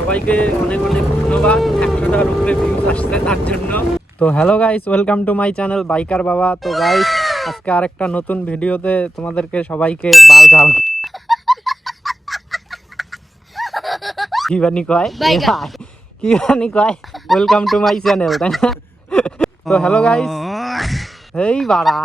সবাইকে অনেক অনেক ধন্যবাদ। 100টার উপরে ভিউজ আসছে তার জন্য। তো hello guys, welcome to my channel biker বাবা। তো গাইস, আজকে আরেকটা নতুন ভিডিওতে তোমাদেরকে সবাইকে বাল ঝাল কি বানি কয় ওয়েলকাম টু মাই চ্যানেল, তাই না? তো হ্যালো গাইস, এই বাড়া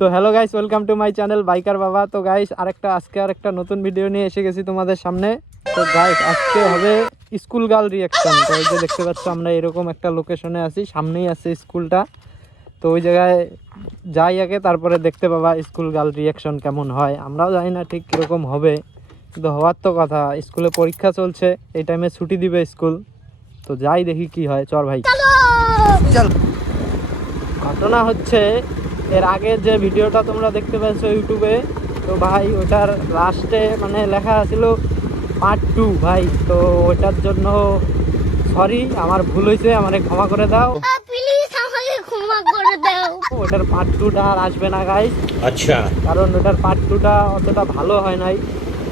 তো hello guys, welcome to my channel biker বাবা। তো গাইস, আজকে আরেকটা নতুন ভিডিও নিয়ে এসে গেছি তোমাদের সামনে। তো গাইস, আজকে হবে স্কুল গার্ল রিয়াকশন। তো এই যে দেখতে পাচ্ছ, আমরা এরকম একটা লোকেশনে আছি, সামনেই আছে স্কুলটা। তো ওই জায়গায় যাই আগে, তারপরে দেখতে পাবা স্কুল গার্ল রিয়াকশন কেমন হয়। আমরাও জানি না ঠিক কীরকম হবে, কিন্তু হওয়ার তো কথা। স্কুলে পরীক্ষা চলছে, এই টাইমে ছুটি দিবে স্কুল। তো যাই দেখি কি হয়, চল ভাই চল। ঘটনা হচ্ছে, এর আগে যে ভিডিওটা তোমরা দেখতে পাচ্ছ ইউটিউবে, তো ভাই ওটার লাস্টে মানে লেখা ছিল পার্ট 2 ভাই। তো ওটার জন্য সরি, আমার ভুল হয়েছে, আমারে ক্ষমা করে দাও প্লিজ, আমাকে ক্ষমা করে দাও। ওটার পার্ট 2টা আর আসবে না গাইস। আচ্ছা, কারণ ওটার পার্ট 2টা অতটা ভালো হয় নাই,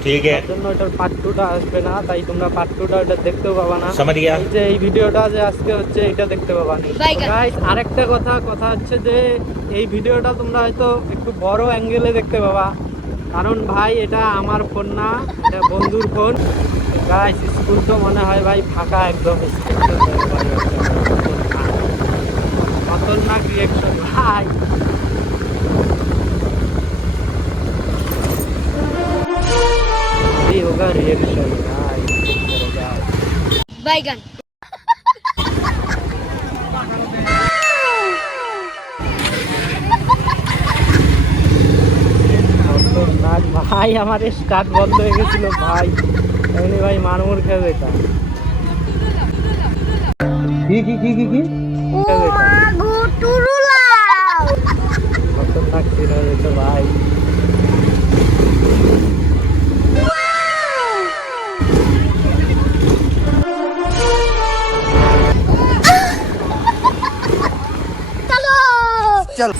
ঠিক আছে, তার জন্য ওটার পার্ট 2টা আসবে না। তাই তোমরা পার্ট 2টা ওটা দেখতেও পাবা না। समझ गया। এই যে এই ভিডিওটা যে আজকে হচ্ছে, এটা দেখতে পাবা না গাইস। আরেকটা কথা হচ্ছে যে এই ভিডিওটা তোমরা হয়তো একটু বড় অ্যাঙ্গেলে দেখতে পাবা, কারণ ভাই এটা আমার ফোন না, এটা বন্ধুর ফোন। গাইস, স্কুল তো মনে হয় ভাই ফাঁকা একদম। খতরনাক রিয়াকশন ভাই। होगा रिएक्शन बैगन ভাই, আমার স্টার্ট বন্ধ হয়ে গেছিল ভাই, এমনি ভাই মারমুর খেয়ে যেতাম। কি কি কি কি কি খতরনাক সিন হয়ে যেত ভাই। चल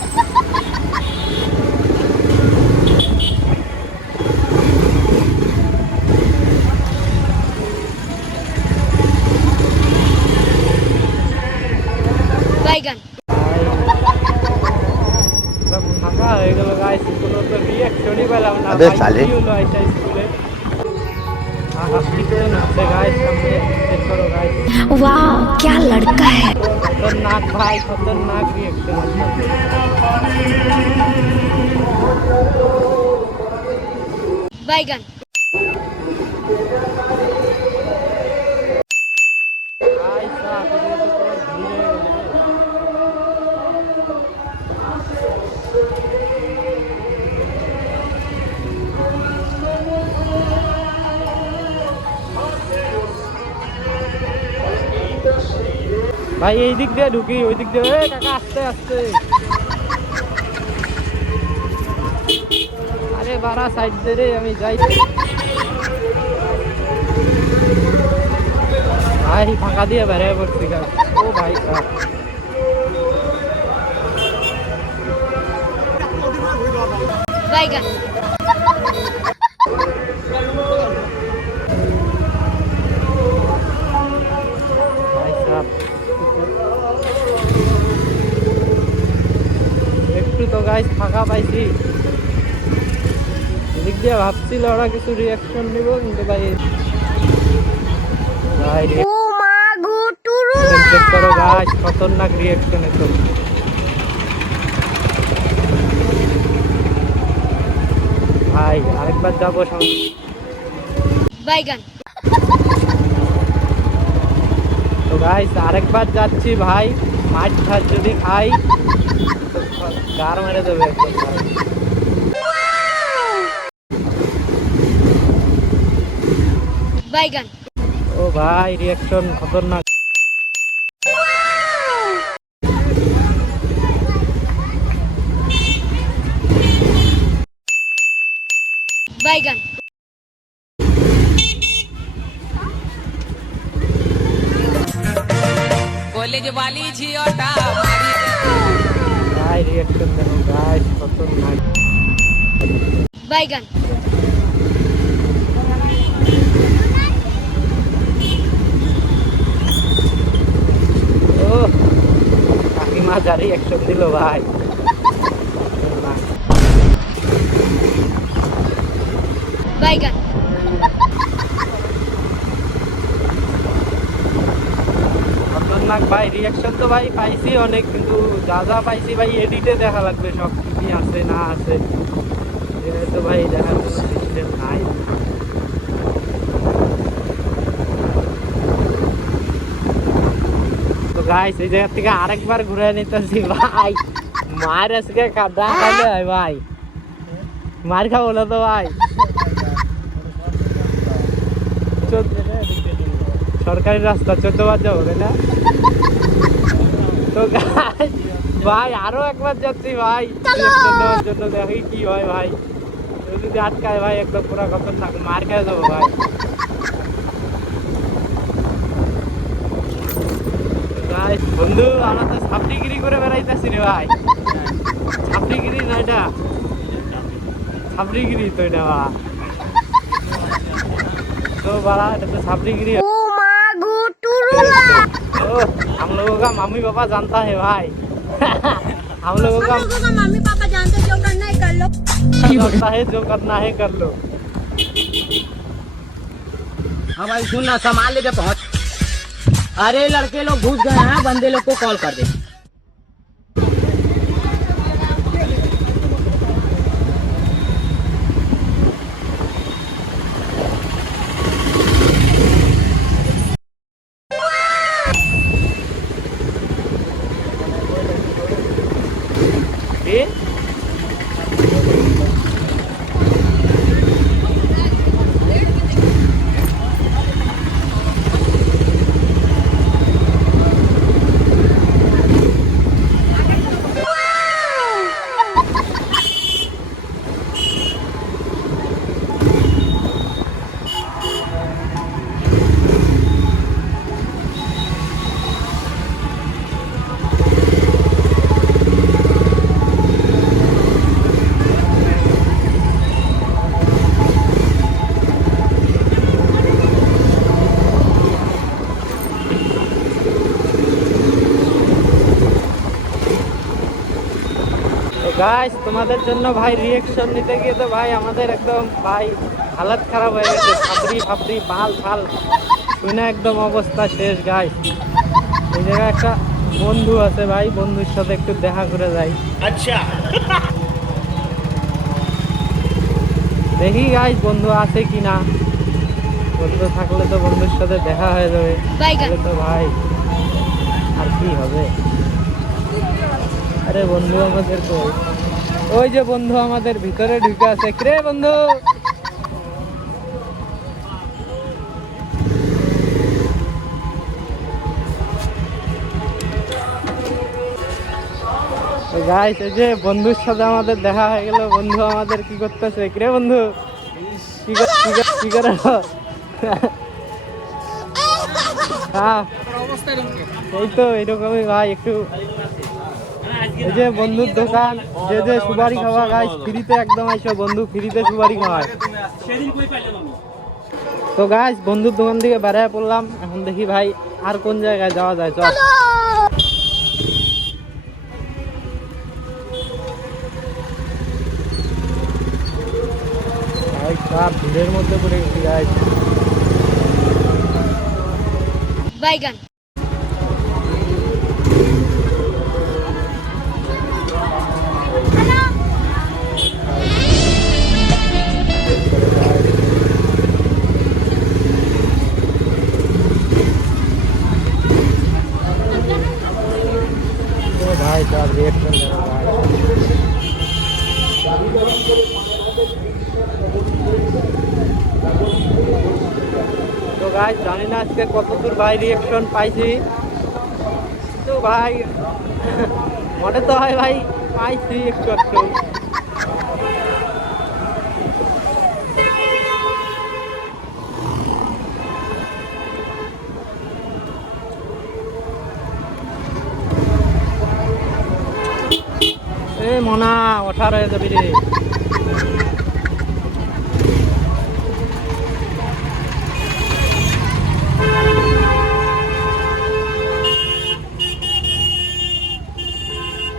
बैगन ফাঁকা হয়ে গেল গাইস, কোনো তো রিঅ্যাকশনই পেলাম না। আবে সালে, কি হলো এটা স্কুলে? गाइस, सामने चेक करो गाइस। वाह, क्या लड़का है। खतरनाक भाई, खतरनाक रिएक्शन। बैगन भाई साहब, ये तो पूरा धीरे ভাই, এই দিক দিয়ে ঢুকি, ওই দিক দিয়ে কাকা আস্তে আস্তে। আরে বাড়া, সাইড দে রে, আমি যাই ভাই। ফাঁকা দিয়ে বেরিয়ে পড়ছি গাছ। ও ভাই সাহেব, बैगन ভাই সাহেব, একটু তো গাইস ফাঁকা পাইছি। এদিক দিয়ে ভাবছিল ওরা কিছু রিয়াকশন নিব, কিন্তু ভাই ভাই চেক করো গাইস, খতরনাক রিয়াকশন একদম। ভাই আরেকবার যাবো সামনে। बैगन তো গাইস, আরেকবার যাচ্ছি ভাই। মাছ ভাত যদি খাই তো গার মেরে দেবে একদম ভাই। बैगन ও ভাই, রিয়াকশন খতরনাক। बैगन कॉलेज वाली झियोटा मारी भाई रिएक्शन देखो गाइस। খতরনাক। বাইগান ও কাকিমা জারি অ্যাকশন দিল ভাই। বাইগান খতরনাক ভাই, রিয়াকশন তো ভাই পাইছি অনেক, কিন্তু যা যা পাইছি ভাই এডিটে দেখা লাগবে সব কি আছে না আছে, এখানে তো ভাই দেখার কোনো সিস্টেম নাই। তো গাইস এই জায়গা থেকে আরেকবার ঘুরে নিতেছি ভাই, মার আজকে কাদা খাইলে হয় ভাই, মার খাবো না তো ভাই। সরকারি রাস্তা 14 বার যাবো তাই না? তো guys, ভাই আরো একবার যাচ্ছি ভাই reaction দেওয়ার জন্য, দেখি কি হয় ভাই। কেউ যদি আটকায় ভাই একদম পুরা খতরনাক, মার খেয়ে যাবো ভাই। Guys, বন্ধু আমরা তো ছাপড়িগিরি করে বেড়াইতেছি রে ভাই। ছাপড়িগিরি না এটা, ছাপড়িগিরি তো এটা বা। तो बड़ा এটা তো ছাপড়িগিরি। ও মা গো টুরুলা ओ हम लोगों का मम्मी पापा जानता है भाई। हम लोगों का मम्मी पापा जानते जो करना है कर लो। जानता है, जो करना है कर लो। हाँ भाई सुन ना, संभाल लेके पहुंच। अरे लड़के लोग घुस गए हैं, बंदे लोग को कॉल कर दे। ए গাইস তোমাদের জন্য ভাই রিয়াকশন নিতে গিয়ে তো ভাই আমাদের একদম ভাই হালত খারাপ হয়ে গেছে, ফাপড়ি ফাপড়ি বাল ফাল শুনে একদম অবস্থা শেষ গাইস। এই জায়গায় একটা বন্ধু আছে ভাই, বন্ধুর সাথে একটু দেখা করে যাই। अच्छा দেখি গাইস বন্ধু আছে কি না, বন্ধু থাকলে তো বন্ধুর সাথে দেখা হয়ে যাবে, বাইগান তাহলে তো ভাই আর কি হবে। আরে বন্ধু আমাদের কই? ওই যে বন্ধু আমাদের ভিতরে ঢুকে আছে, রে বন্ধু। গাইস এই যে বন্ধুর সাথে আমাদের দেখা হয়ে গেল, বন্ধু আমাদের কি করতেছে, রে বন্ধু কি করে হ্যাঁ এই তো এরকমই ভাই একটু। এই যে বন্ধুর দোকান, যে যে সুপারি খাওয়া গাইস ফ্রিতে একদম আইসো, বন্ধু ফ্রিতে সুপারি খাওয়ায়। তো গাইস বন্ধুর দোকান থেকে বেড়ায় পড়লাম, এখন দেখি ভাই আর কোন জায়গায় যাওয়া যায়। চল ভাই সব ভিড়ের মধ্যে পড়ে গেছি গাইস। বাইগান तो भाई साहब रिएक्शन दे रहा है तो गाइस জানি না আজকে কতদূর ভাই রিঅ্যাকশন পাইছি, তো ভাই মনে তো হয় ভাই পাইছি একটু একটু। মোনা ওঠার হয়ে যাবি রে।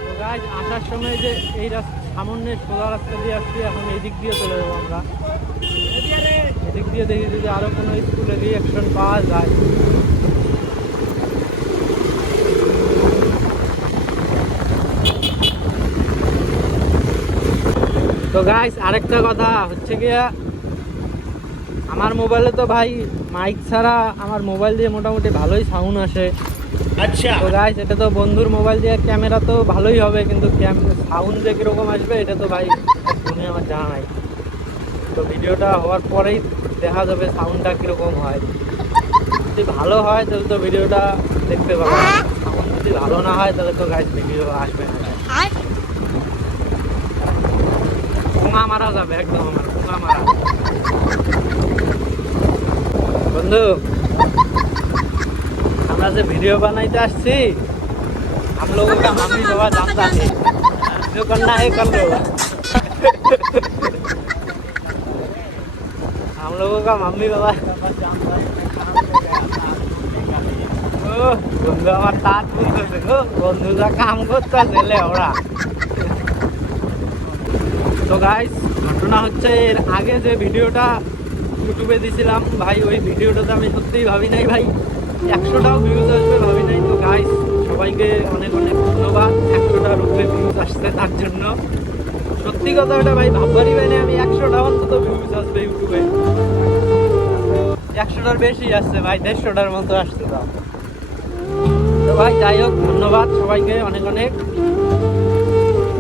তো গাইজ আসার সময় যে এই সামনে সোজা রাস্তা দিয়ে আসছি, এখন এই দিক দিয়ে চলে যাবো আমরা। এদিক দিয়ে দেখি যদি আরো কোনো স্কুলে রিয়াকশন পাওয়া যায়। তো গাইস আরেকটা কথা হচ্ছে গিয়া, আমার মোবাইলে তো ভাই মাইক ছাড়া আমার মোবাইল দিয়ে মোটামুটি ভালোই সাউন্ড আসে। আচ্ছা। তো গাইস এটা তো বন্ধুর মোবাইল দিয়ে ক্যামেরা তো ভালোই হবে, কিন্তু সাউন্ড যে কিরকম আসবে এটা তো ভাই একদমই আমার জানা নাই। তো ভিডিওটা হওয়ার পরেই দেখা যাবে সাউন্ডটা কিরকম হয়। যদি ভালো হয় তাহলে তো ভিডিওটা দেখতে পাবো, সাউন্ড যদি ভালো না হয় তাহলে তো গাইস ভিডিও আসবে না। পোঙা মারা যাবে একদম, আমার পোঙা মারা। বন্ধু আমরা যে ভিডিও বানাইতে আসছি, हम लोगों का मम्मी बाबा जानता है जो करना है कर लो। हम लोगों का मम्मी बाबा जानता है। বন্ধু আমার তাঁত বলতেছে গো, বন্ধুরা কাম করতেছে ওরা। তো গাইস ঘটনা হচ্ছে, এর আগে যে ভিডিওটা ইউটিউবে দিয়েছিলাম ভাই, ওই ভিডিওটাতে আমি সত্যিই ভাবি নাই ভাই 100টাও ভিউজ আসবে, ভাবি নাই। তো গাইস সবাইকে অনেক অনেক ধন্যবাদ, 100টার উপরে ভিউজ আসছে তার জন্য। সত্যি কথা ওটা ভাই ভাববারই পাইনি আমি 100টা অন্তত ভিউজ আসবে ইউটিউবে। 100টার বেশি আসছে ভাই, 150টার মতো আসছে। তাও তো ভাই যাই হোক, ধন্যবাদ সবাইকে অনেক অনেক।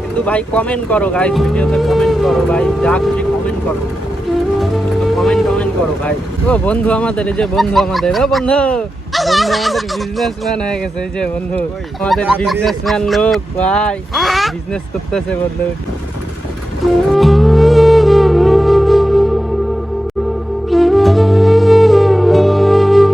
কিন্তু ভাই কমেন্ট করো গাইস, ভিডিওতে কমেন্ট করো ভাই, যা খুশি কমেন্ট করো, কমেন্ট করো ভাই। ও বন্ধু আমাদের, এই যে বন্ধু আমাদের, ও বন্ধু বন্ধু আমাদের বিজনেসম্যান হয়ে গেছে। এই যে বন্ধু আমাদের বিজনেসম্যান লোক ভাই, বিজনেস করতেছে বন্ধু।